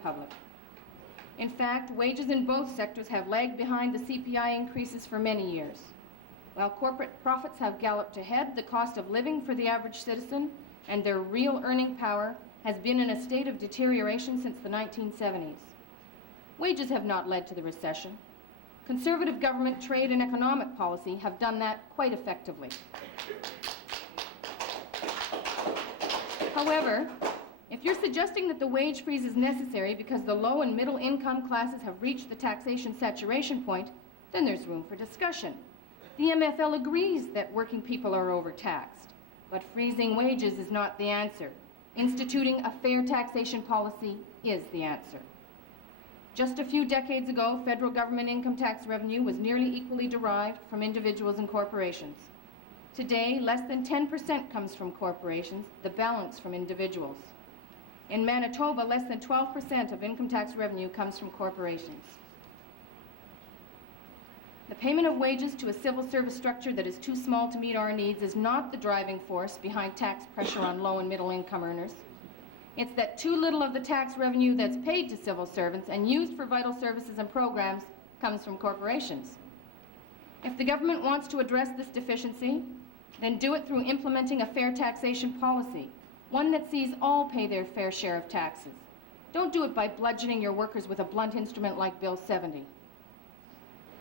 public. In fact, wages in both sectors have lagged behind the CPI increases for many years. While corporate profits have galloped ahead, the cost of living for the average citizen and their real earning power has been in a state of deterioration since the 1970s. Wages have not led to the recession. Conservative government trade and economic policy have done that quite effectively. However, if you're suggesting that the wage freeze is necessary because the low and middle income classes have reached the taxation saturation point, then there's room for discussion. The MFL agrees that working people are overtaxed, but freezing wages is not the answer. Instituting a fair taxation policy is the answer. Just a few decades ago, federal government income tax revenue was nearly equally derived from individuals and corporations. Today, less than 10% comes from corporations, the balance from individuals. In Manitoba, less than 12% of income tax revenue comes from corporations. The payment of wages to a civil service structure that is too small to meet our needs is not the driving force behind tax pressure on low and middle income earners. It's that too little of the tax revenue that's paid to civil servants and used for vital services and programs comes from corporations. If the government wants to address this deficiency, then do it through implementing a fair taxation policy, one that sees all pay their fair share of taxes. Don't do it by bludgeoning your workers with a blunt instrument like Bill 70.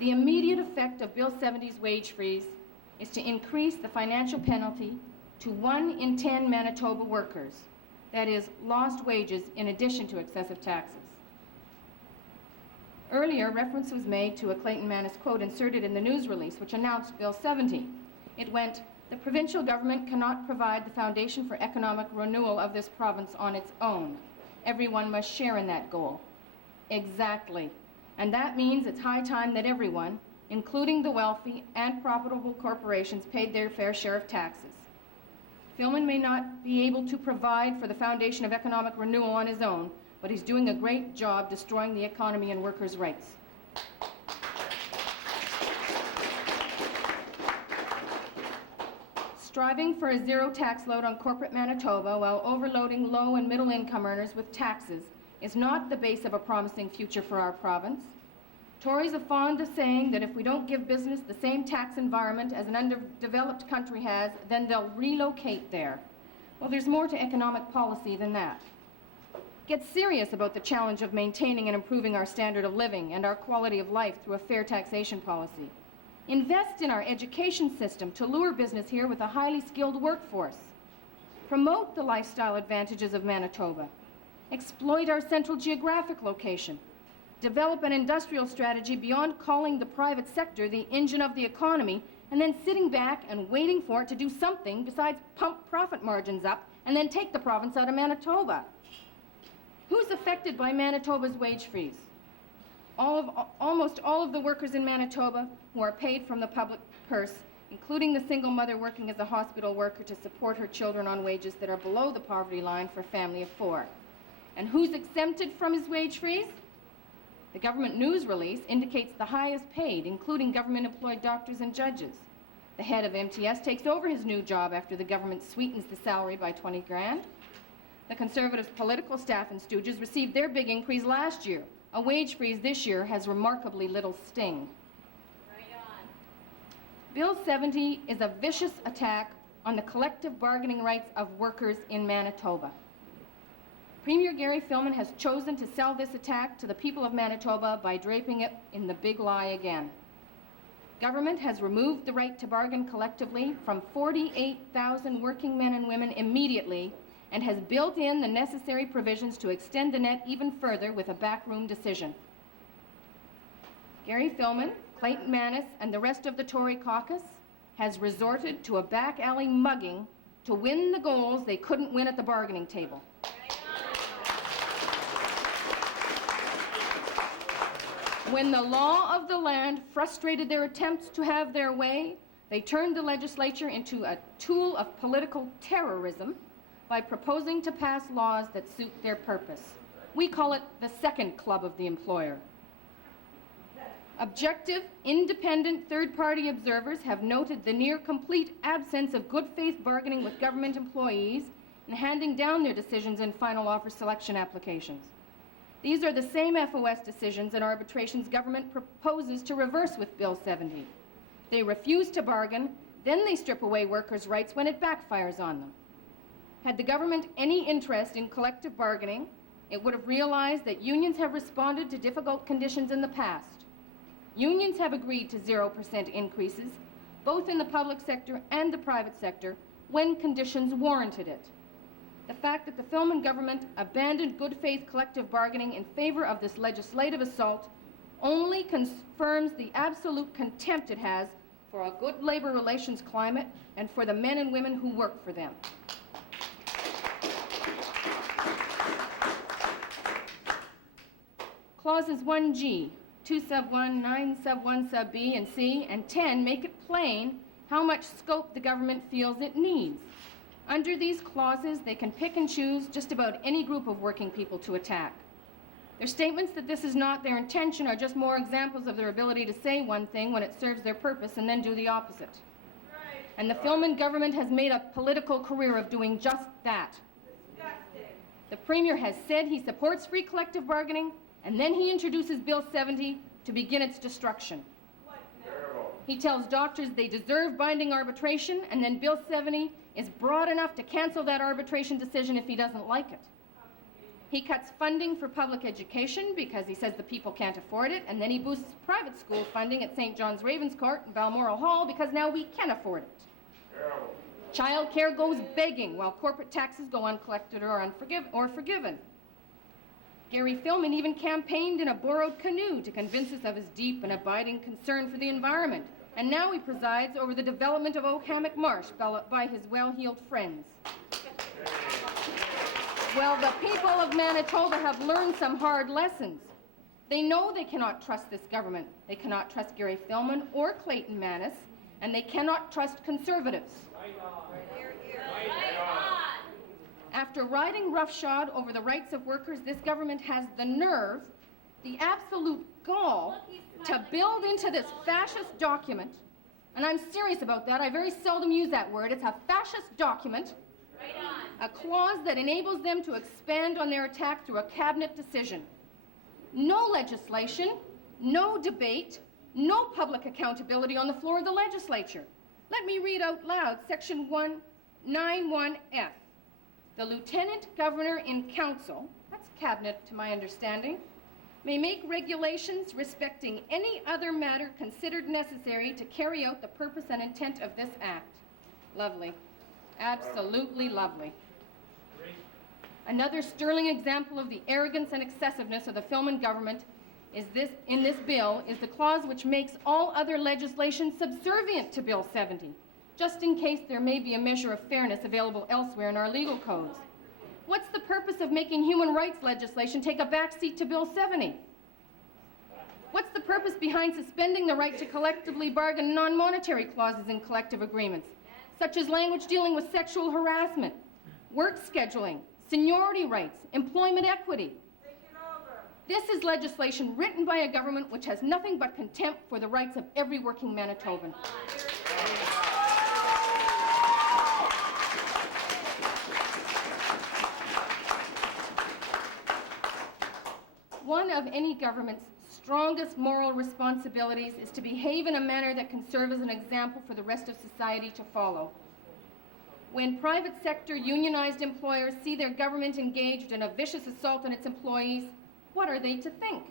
The immediate effect of Bill 70's wage freeze is to increase the financial penalty to 1 in 10 Manitoba workers, that is, lost wages in addition to excessive taxes. Earlier, reference was made to a Clayton Mannis quote inserted in the news release which announced Bill 70. It went, "The provincial government cannot provide the foundation for economic renewal of this province on its own. Everyone must share in that goal." Exactly. And that means it's high time that everyone, including the wealthy and profitable corporations, paid their fair share of taxes. Philman may not be able to provide for the foundation of economic renewal on his own, but he's doing a great job destroying the economy and workers' rights. Striving for a zero tax load on corporate Manitoba while overloading low and middle income earners with taxes is not the base of a promising future for our province. Tories are fond of saying that if we don't give business the same tax environment as an underdeveloped country has, then they'll relocate there. Well, there's more to economic policy than that. Get serious about the challenge of maintaining and improving our standard of living and our quality of life through a fair taxation policy. Invest in our education system to lure business here with a highly skilled workforce. Promote the lifestyle advantages of Manitoba. Exploit our central geographic location. Develop an industrial strategy beyond calling the private sector the engine of the economy and then sitting back and waiting for it to do something besides pump profit margins up and then take the province out of Manitoba. Who's affected by Manitoba's wage freeze? Almost all of the workers in Manitoba who are paid from the public purse, including the single mother working as a hospital worker to support her children on wages that are below the poverty line for a family of 4. And who's exempted from his wage freeze? The government news release indicates the highest paid, including government-employed doctors and judges. The head of MTS takes over his new job after the government sweetens the salary by 20 grand. The Conservatives' political staff and stooges received their big increase last year. A wage freeze this year has remarkably little sting. Right on. Bill 70 is a vicious attack on the collective bargaining rights of workers in Manitoba. Premier Gary Philman has chosen to sell this attack to the people of Manitoba by draping it in the big lie again. Government has removed the right to bargain collectively from 48,000 working men and women immediately and has built in the necessary provisions to extend the net even further with a backroom decision. Gary Philman, Clayton Mannis, and the rest of the Tory caucus has resorted to a back alley mugging to win the goals they couldn't win at the bargaining table. When the law of the land frustrated their attempts to have their way, they turned the legislature into a tool of political terrorism by proposing to pass laws that suit their purpose. We call it the second club of the employer. Objective, independent third-party observers have noted the near-complete absence of good faith bargaining with government employees and handing down their decisions in final offer selection applications. These are the same FOS decisions and arbitrations government proposes to reverse with Bill 70. They refuse to bargain, then they strip away workers' rights when it backfires on them. Had the government any interest in collective bargaining, it would have realized that unions have responded to difficult conditions in the past. Unions have agreed to 0% increases, both in the public sector and the private sector, when conditions warranted it. The fact that the Filmon government abandoned good faith collective bargaining in favor of this legislative assault only confirms the absolute contempt it has for a good labor relations climate and for the men and women who work for them. Clauses 1G, 2 sub 1, 9 sub 1 sub B and C, and 10 make it plain how much scope the government feels it needs. Under these clauses, they can pick and choose just about any group of working people to attack. Their statements that this is not their intention are just more examples of their ability to say one thing when it serves their purpose and then do the opposite. Right. And the Filmon government has made a political career of doing just that. Disgusting. The Premier has said he supports free collective bargaining, and then he introduces Bill 70 to begin its destruction. He tells doctors they deserve binding arbitration, and then Bill 70 is broad enough to cancel that arbitration decision if he doesn't like it. He cuts funding for public education because he says the people can't afford it, and then he boosts private school funding at St. John's Ravenscourt and Balmoral Hall because now we can afford it. Child care goes begging while corporate taxes go uncollected or forgiven. Gary Filmon even campaigned in a borrowed canoe to convince us of his deep and abiding concern for the environment. And now he presides over the development of Oak-Hammock Marsh by his well-heeled friends. Well, the people of Manitoba have learned some hard lessons. They know they cannot trust this government. They cannot trust Gary Filmon or Clayton Manus, and they cannot trust conservatives. Right on. Right on. After riding roughshod over the rights of workers, this government has the nerve, the absolute gall, to build into this fascist document, and I'm serious about that, I very seldom use that word, it's a fascist document, a clause that enables them to expand on their attack through a cabinet decision. No legislation, no debate, no public accountability on the floor of the legislature. Let me read out loud section 191F. The Lieutenant Governor in Council, that's cabinet to my understanding, may make regulations respecting any other matter considered necessary to carry out the purpose and intent of this act. Lovely. Absolutely lovely. Another sterling example of the arrogance and excessiveness of the Filmon government in this bill is the clause which makes all other legislation subservient to Bill 70, just in case there may be a measure of fairness available elsewhere in our legal codes. What's the purpose of making human rights legislation take a backseat to Bill 70? What's the purpose behind suspending the right to collectively bargain non-monetary clauses in collective agreements, such as language dealing with sexual harassment, work scheduling, seniority rights, employment equity? This is legislation written by a government which has nothing but contempt for the rights of every working Manitoban. One of any government's strongest moral responsibilities is to behave in a manner that can serve as an example for the rest of society to follow. When private sector unionized employers see their government engaged in a vicious assault on its employees, what are they to think?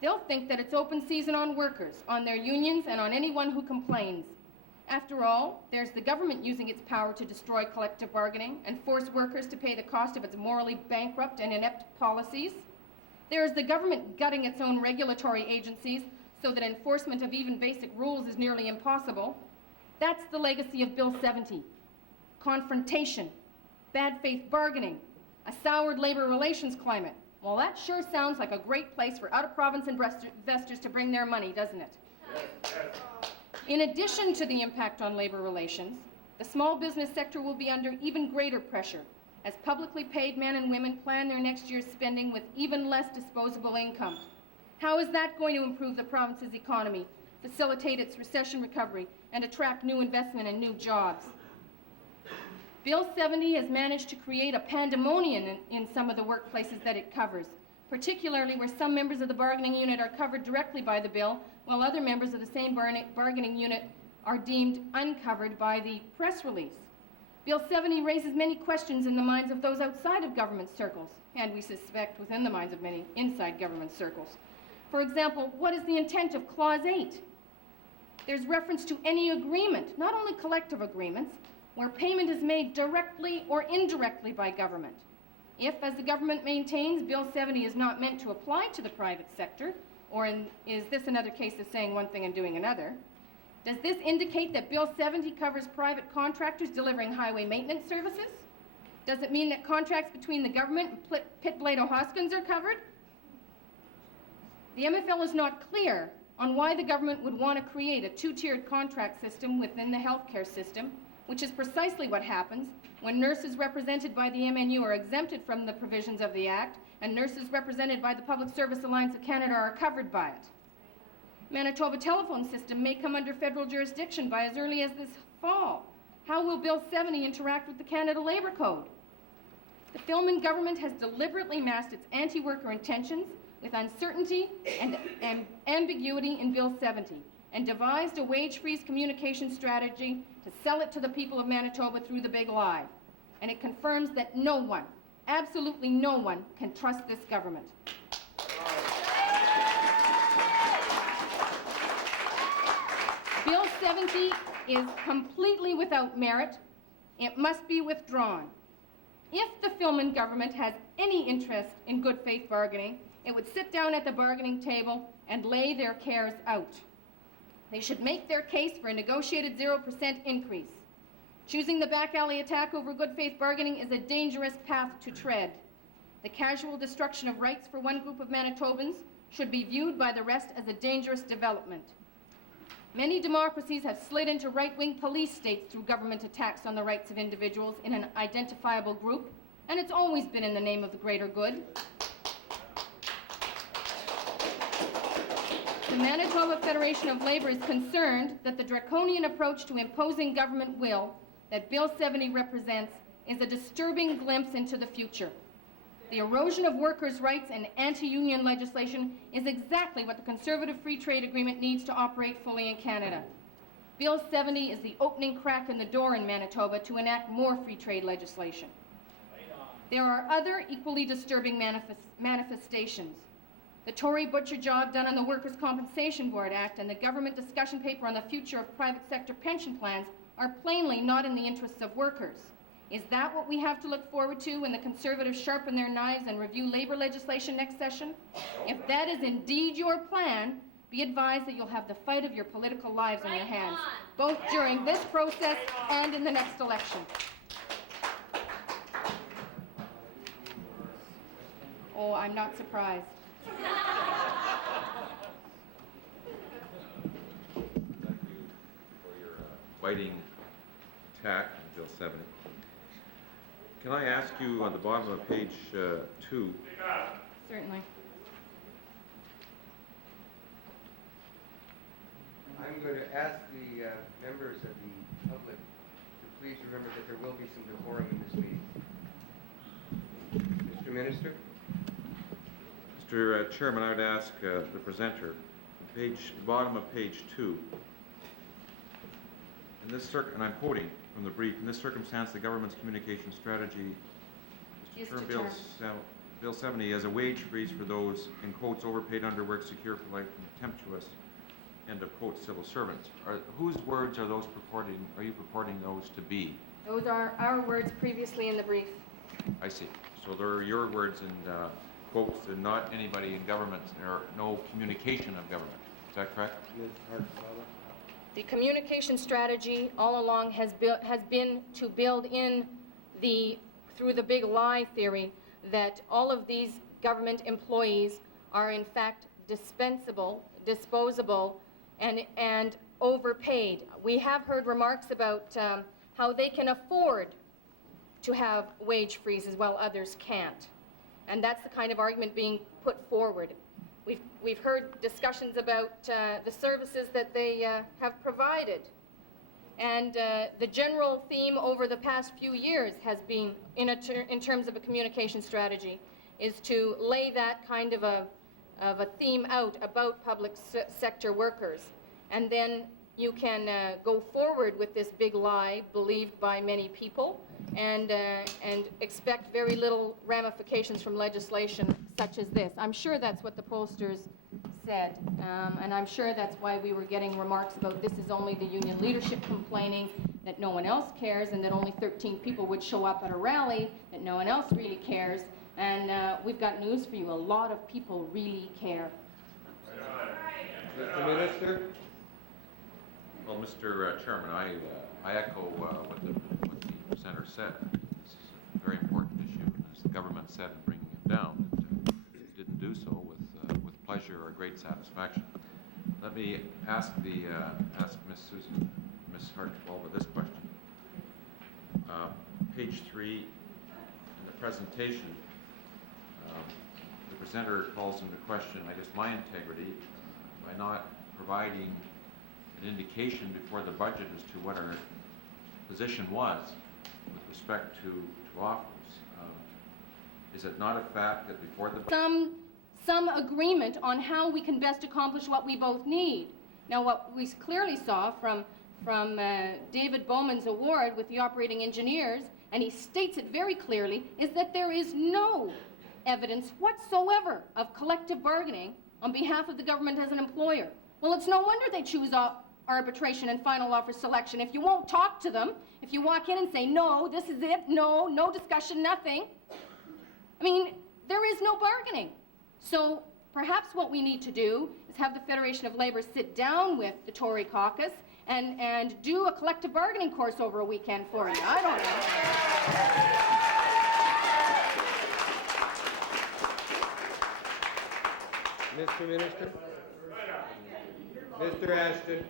They'll think that it's open season on workers, on their unions, and on anyone who complains. After all, there's the government using its power to destroy collective bargaining and force workers to pay the cost of its morally bankrupt and inept policies. There is the government gutting its own regulatory agencies so that enforcement of even basic rules is nearly impossible. That's the legacy of Bill 70. Confrontation, bad faith bargaining, a soured labor relations climate. Well, that sure sounds like a great place for out-of-province investors to bring their money, doesn't it? In addition to the impact on labor relations, the small business sector will be under even greater pressure as publicly paid men and women plan their next year's spending with even less disposable income. How is that going to improve the province's economy, facilitate its recession recovery, and attract new investment and new jobs? Bill 70 has managed to create a pandemonium in some of the workplaces that it covers, particularly where some members of the bargaining unit are covered directly by the bill, while other members of the same bargaining unit are deemed uncovered by the press release. Bill 70 raises many questions in the minds of those outside of government circles, and we suspect within the minds of many inside government circles. For example, what is the intent of Clause 8? There's reference to any agreement, not only collective agreements, where payment is made directly or indirectly by government. If, as the government maintains, Bill 70 is not meant to apply to the private sector, or is this another case of saying one thing and doing another? Does this indicate that Bill 70 covers private contractors delivering highway maintenance services? Does it mean that contracts between the government and Pitt-Blado-Hoskins are covered? The MFL is not clear on why the government would want to create a two-tiered contract system within the healthcare system, which is precisely what happens when nurses represented by the MNU are exempted from the provisions of the Act and nurses represented by the Public Service Alliance of Canada are covered by it. Manitoba telephone system may come under federal jurisdiction by as early as this fall. How will Bill 70 interact with the Canada Labour Code? The Filmon government has deliberately masked its anti-worker intentions with uncertainty and ambiguity in Bill 70 and devised a wage-freeze communication strategy to sell it to the people of Manitoba through the big lie. And it confirms that no one, absolutely no one, can trust this government. Bill 70 is completely without merit. It must be withdrawn. If the Filmon government has any interest in good faith bargaining, it would sit down at the bargaining table and lay their cares out. They should make their case for a negotiated 0% increase. Choosing the back alley attack over good faith bargaining is a dangerous path to tread. The casual destruction of rights for one group of Manitobans should be viewed by the rest as a dangerous development. Many democracies have slid into right-wing police states through government attacks on the rights of individuals in an identifiable group, and it's always been in the name of the greater good. The Manitoba Federation of Labour is concerned that the draconian approach to imposing government will that Bill 70 represents is a disturbing glimpse into the future. The erosion of workers' rights and anti-union legislation is exactly what the Conservative Free Trade Agreement needs to operate fully in Canada. Bill 70 is the opening crack in the door in Manitoba to enact more free trade legislation. There are other equally disturbing manifestations. The Tory butcher job done on the Workers' Compensation Board Act and the government discussion paper on the future of private sector pension plans are plainly not in the interests of workers. Is that what we have to look forward to when the Conservatives sharpen their knives and review labour legislation next session? If that is indeed your plan, be advised that you'll have the fight of your political lives in your hands, both during this process and in the next election. Oh, I'm not surprised. Thank you for your biting attack on Bill 70. Can I ask you on the bottom of page 2? Certainly. I'm going to ask the members of the public to please remember that there will be some decorum in this meeting. Mr. Minister? Mr. Chairman, I would ask the presenter, the bottom of page 2. In this and I'm quoting from the brief, in this circumstance, the government's communication strategy is to term Bill 70 as a wage freeze for those, in quotes, overpaid, underworked, secure for life, contemptuous, end of quote, civil servants. Whose words are you purporting those to be? Those are our words previously in the brief. I see. So they're your words and quotes and not anybody in government, or no communication of government. Is that correct? Ms. Hart Kulbaba? The communication strategy all along has been to build in through the big lie theory that all of these government employees are in fact dispensable, disposable, and overpaid. We have heard remarks about how they can afford to have wage freezes while others can't. And that's the kind of argument being put forward. We've heard discussions about the services that they have provided. And the general theme over the past few years has been, in terms of a communication strategy, is to lay that kind of a theme out about public sector workers. And then you can go forward with this big lie believed by many people and expect very little ramifications from legislation such as this. I'm sure that's what the pollsters said, and I'm sure that's why we were getting remarks about this is only the union leadership complaining, that no one else cares, and that only 13 people would show up at a rally, that no one else really cares. And we've got news for you. A lot of people really care. Mr. Minister? Well, Mr. Chairman, I echo what the presenter said. This is a very important issue, and as the government said in bringing it down, it didn't do so with pleasure or great satisfaction. Let me ask Ms. Hart Kulbaba this question. Page 3 in the presentation, the presenter calls into question, I guess, my integrity by not providing an indication before the budget as to what our position was with respect to offers. Is it not a fact that before the some agreement on how we can best accomplish what we both need? Now, what we clearly saw from David Bowman's award with the operating engineers, and he states it very clearly, is that there is no evidence whatsoever of collective bargaining on behalf of the government as an employer. Well, it's no wonder they choose arbitration and final offer selection. If you won't talk to them, if you walk in and say, no, this is it, no discussion, nothing, I mean, there is no bargaining. So perhaps what we need to do is have the Federation of Labour sit down with the Tory caucus and do a collective bargaining course over a weekend for you. I don't know. Mr. Minister? Mr. Ashton?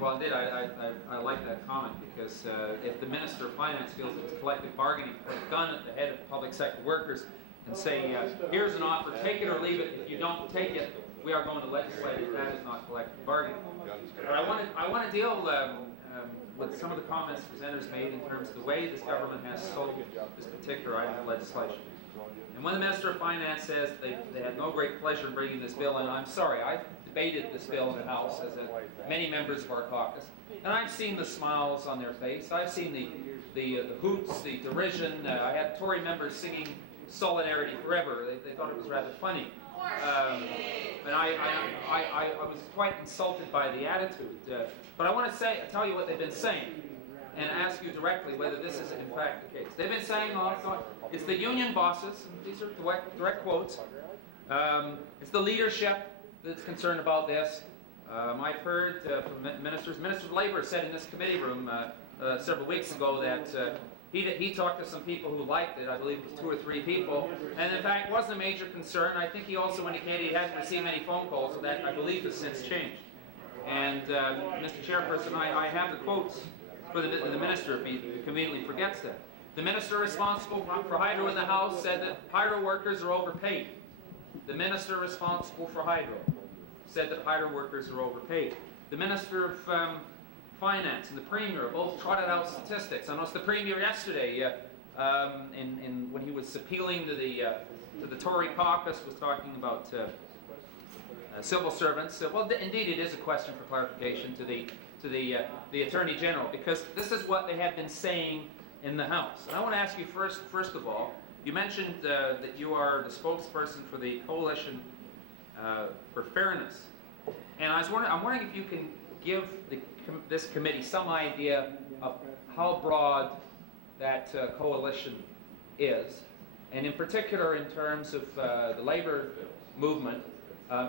Well, indeed, I like that comment, because if the Minister of Finance feels it's collective bargaining, put a gun at the head of public sector workers and say, here's an offer, take it or leave it. If you don't take it, we are going to legislate. That is not collective bargaining. But I want to deal with some of the comments presenters made in terms of the way this government has sold this particular item of legislation. And when the Minister of Finance says they had no great pleasure in bringing this bill in, I'm sorry, I've debated this bill in the House, as many members of our caucus, and I've seen the smiles on their face. I've seen the hoots, the derision. I had Tory members singing "Solidarity Forever." They thought it was rather funny, and I was quite insulted by the attitude. But I want to tell you what they've been saying, and ask you directly whether this is in fact the case. They've been saying, it's the union bosses, and these are direct quotes, it's the leadership that's concerned about this. I've heard from Minister of Labour said in this committee room several weeks ago that he talked to some people who liked it. I believe it was 2 or 3 people, and in fact it wasn't a major concern. I think he also indicated he hadn't received any phone calls, so that I believe has since changed. And Mr. Chairperson, I have the quotes for the Minister if he conveniently forgets that. The Minister responsible for Hydro in the House said that Hydro workers are overpaid. The Minister responsible for Hydro said that Hydro workers are overpaid. The Minister of Finance and the Premier both trotted out statistics. I noticed the Premier yesterday, when he was appealing to the Tory caucus, was talking about civil servants. Well, indeed, it is a question for clarification to the Attorney General, because this is what they have been saying in the House. And I want to ask you first of all, you mentioned that you are the spokesperson for the Coalition for Fairness, and I'm wondering if you can give this committee some idea of how broad that coalition is, and in particular in terms of the Labour movement.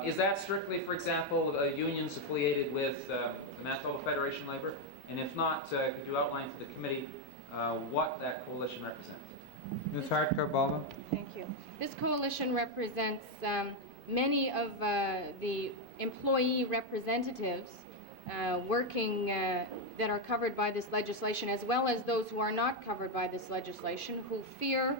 Is that strictly, for example, unions affiliated with the Manitoba Federation of Labour? And if not, could you outline to the committee what that coalition represents? Ms. Hart Kulbaba? Thank you. This coalition represents many of the employee representatives working that are covered by this legislation, as well as those who are not covered by this legislation, who fear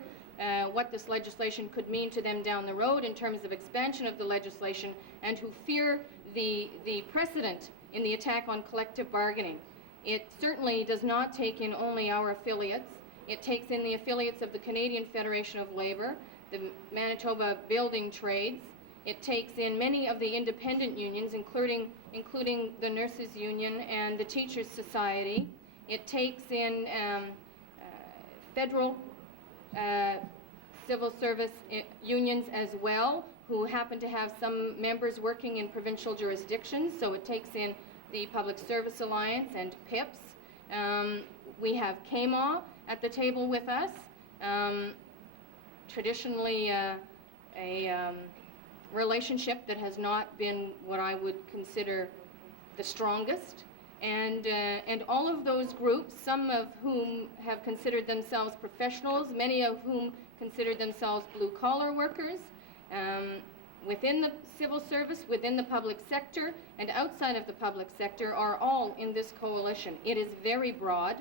what this legislation could mean to them down the road in terms of expansion of the legislation, and who fear the precedent in the attack on collective bargaining. It certainly does not take in only our affiliates. It takes in the affiliates of the Canadian Federation of Labour, the Manitoba Building Trades. It takes in many of the independent unions, including the Nurses Union and the Teachers Society. It takes in federal civil service unions as well, who happen to have some members working in provincial jurisdictions. So it takes in the Public Service Alliance and PIPS. We have KMAW at the table with us, traditionally a relationship that has not been what I would consider the strongest. And all of those groups, some of whom have considered themselves professionals, many of whom consider themselves blue-collar workers, within the civil service, within the public sector, and outside of the public sector, are all in this coalition. It is very broad,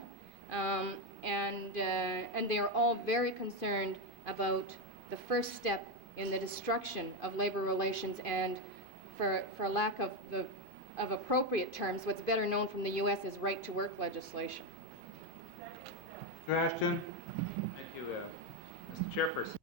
and they are all very concerned about the first step in the destruction of labor relations and, for lack of appropriate terms, what's better known from the U.S. as right-to-work legislation. Mr. Ashton? Thank you, Mr. Chairperson.